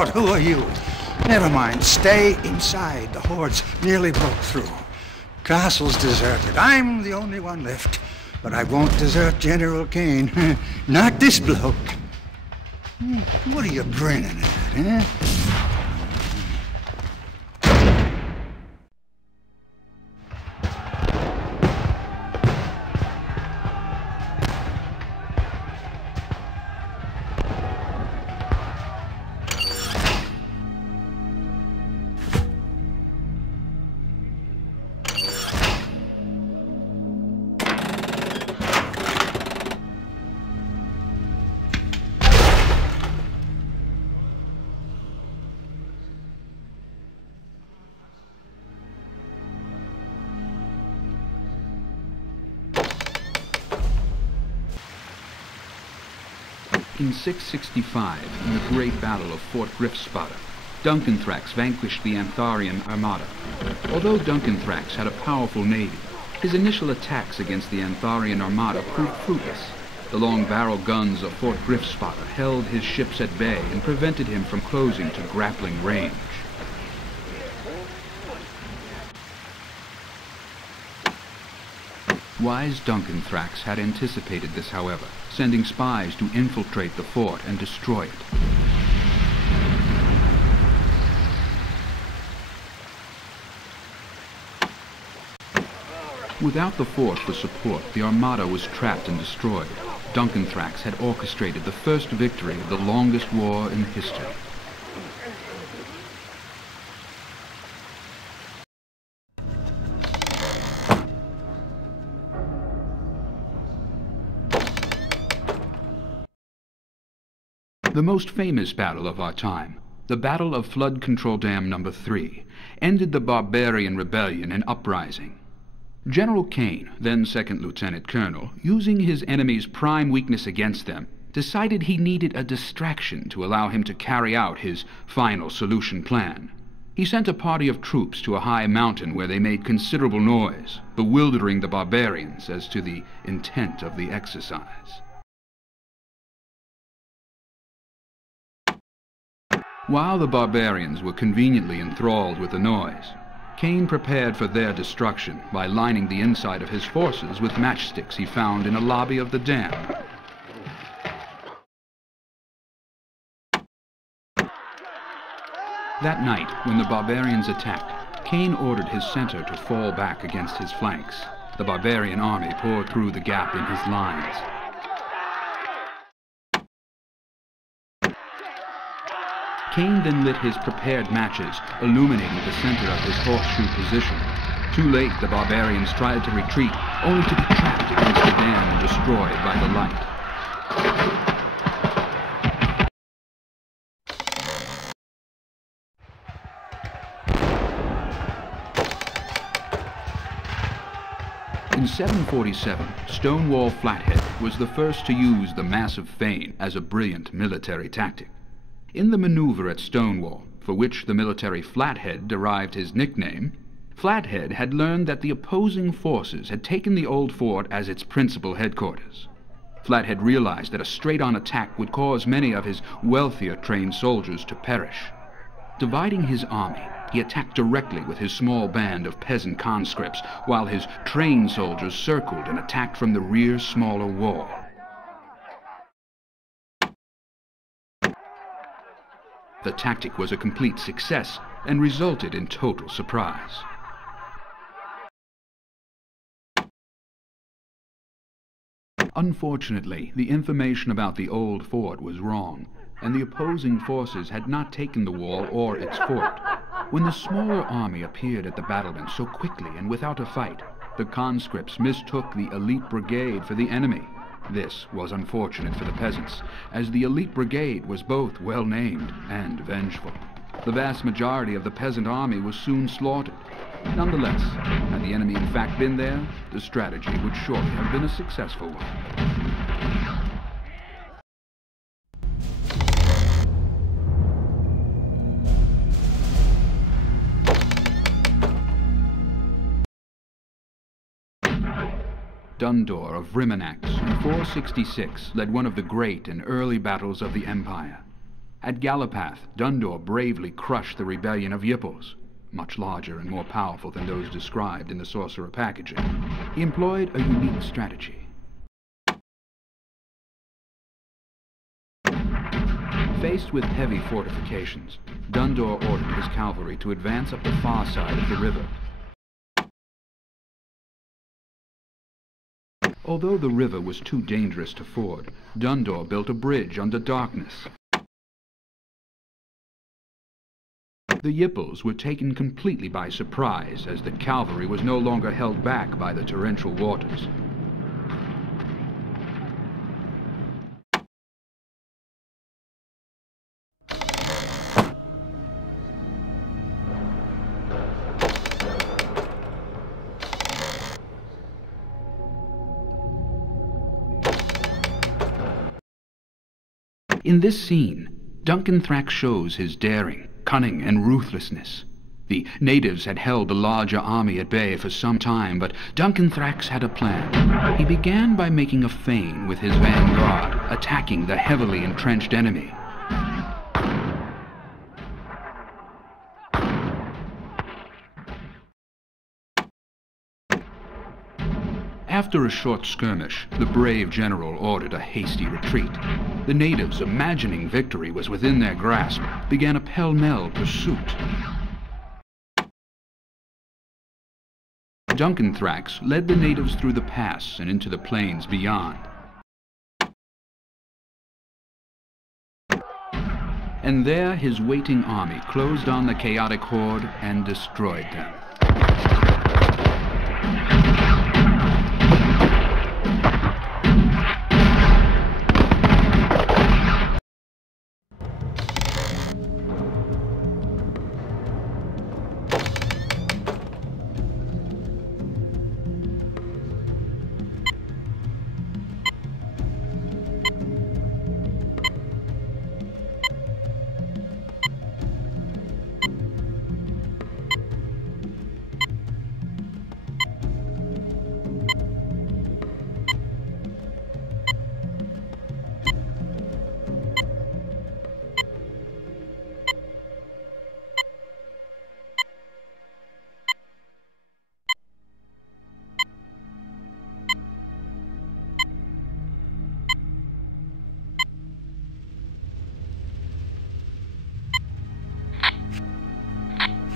Lord, who are you? Never mind. Stay inside. The hordes nearly broke through. Castle's deserted. I'm the only one left. But I won't desert General Kane. Not this bloke. What are you grinning at, huh? In 665, in the Great Battle of Fort Grifspada, Duncanthrax vanquished the Antharian armada. Although Duncanthrax had a powerful navy, his initial attacks against the Antharian armada proved fruitless. The long-barrel guns of Fort Grifspada held his ships at bay and prevented him from closing to grappling range. Wise Duncanthrax had anticipated this, however, sending spies to infiltrate the fort and destroy it. Without the fort for support, the armada was trapped and destroyed. Duncanthrax had orchestrated the first victory of the longest war in history. The most famous battle of our time, the Battle of Flood Control Dam No. 3, ended the barbarian rebellion and uprising. General Kane, then Second Lieutenant Colonel, using his enemy's prime weakness against them, decided he needed a distraction to allow him to carry out his final solution plan. He sent a party of troops to a high mountain where they made considerable noise, bewildering the barbarians as to the intent of the exercise. While the barbarians were conveniently enthralled with the noise, Kane prepared for their destruction by lining the inside of his forces with matchsticks he found in a lobby of the dam. That night, when the barbarians attacked, Kane ordered his center to fall back against his flanks. The barbarian army poured through the gap in his lines. Kane then lit his prepared matches, illuminating the center of his horseshoe position. Too late, the barbarians tried to retreat, only to be trapped against the dam and destroyed by the light. In 747, Stonewall Flathead was the first to use the massive feint as a brilliant military tactic. In the maneuver at Stonewall, for which the military Flathead derived his nickname, Flathead had learned that the opposing forces had taken the old fort as its principal headquarters. Flathead realized that a straight-on attack would cause many of his wealthier trained soldiers to perish. Dividing his army, he attacked directly with his small band of peasant conscripts, while his trained soldiers circled and attacked from the rear's smaller wall. The tactic was a complete success and resulted in total surprise. Unfortunately, the information about the old fort was wrong, and the opposing forces had not taken the wall or its fort. When the smaller army appeared at the battlement so quickly and without a fight, the conscripts mistook the elite brigade for the enemy. This was unfortunate for the peasants, as the elite brigade was both well-named and vengeful. The vast majority of the peasant army was soon slaughtered. Nonetheless, had the enemy in fact been there, the strategy would surely have been a successful one. Dundor of Rimenax in 466 led one of the great and early battles of the Empire. At Galapath, Dundor bravely crushed the rebellion of Yippos, much larger and more powerful than those described in the Sorcerer packaging. He employed a unique strategy. Faced with heavy fortifications, Dundor ordered his cavalry to advance up the far side of the river. Although the river was too dangerous to ford, Dundor built a bridge under darkness. The Yippos were taken completely by surprise as the cavalry was no longer held back by the torrential waters. In this scene, Duncan Thrax shows his daring, cunning, and ruthlessness. The natives had held the larger army at bay for some time, but Duncan Thrax had a plan. He began by making a feint with his vanguard, attacking the heavily entrenched enemy. After a short skirmish, the brave general ordered a hasty retreat. The natives, imagining victory was within their grasp, began a pell-mell pursuit. Duncan Thrax led the natives through the pass and into the plains beyond. And there his waiting army closed on the chaotic horde and destroyed them.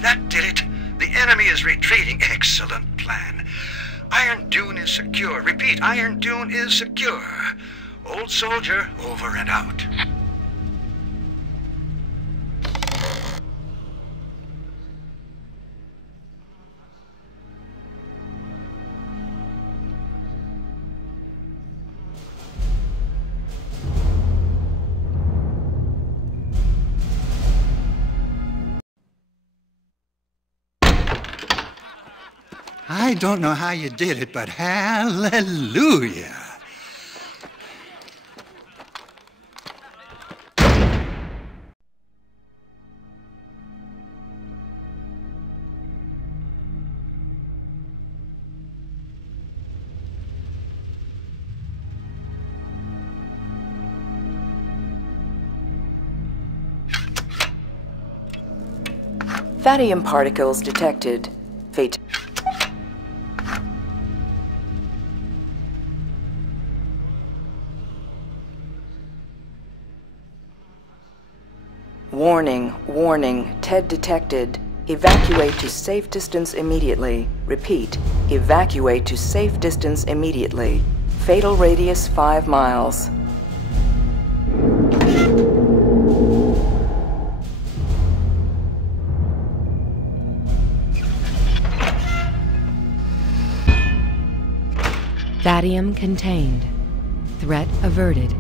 That did it. The enemy is retreating. Excellent plan. Irondune is secure. Repeat, Irondune is secure. Old soldier, over and out. I don't know how you did it, but hallelujah. Thadium particles detected. Fate. Warning, warning, TED detected. Evacuate to safe distance immediately. Repeat, evacuate to safe distance immediately. Fatal radius 5 miles. Thadium contained. Threat averted.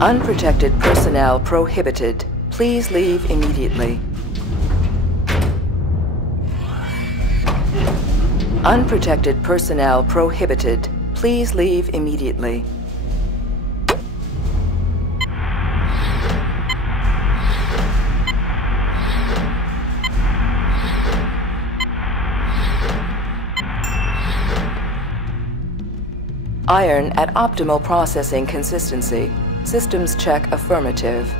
Unprotected personnel prohibited. Please leave immediately. Unprotected personnel prohibited. Please leave immediately. Iron at optimal processing consistency. Systems check affirmative.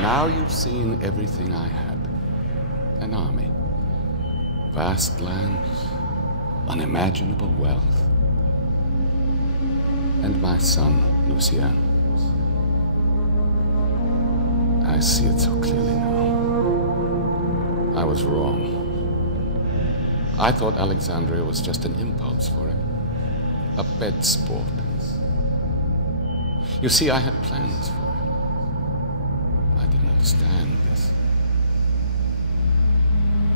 Now you've seen everything I had. An army, vast lands, unimaginable wealth, and my son, Lucien. I see it so clearly now. I was wrong. I thought Alexandria was just an impulse for him, a pet sport. You see, I had plans for him. I didn't understand this.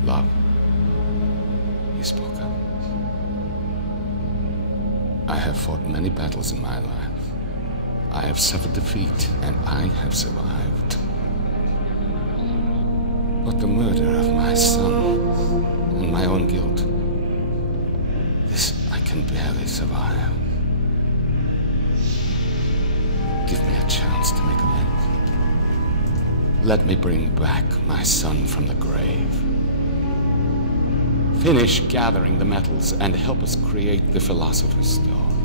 Love. He spoke up. I have fought many battles in my life. I have suffered defeat, and I have survived. But the murder of my son and my own guilt, this I can barely survive. Give me a chance to make amends. Let me bring back my son from the grave. Finish gathering the metals and help us create the Philosopher's Stone.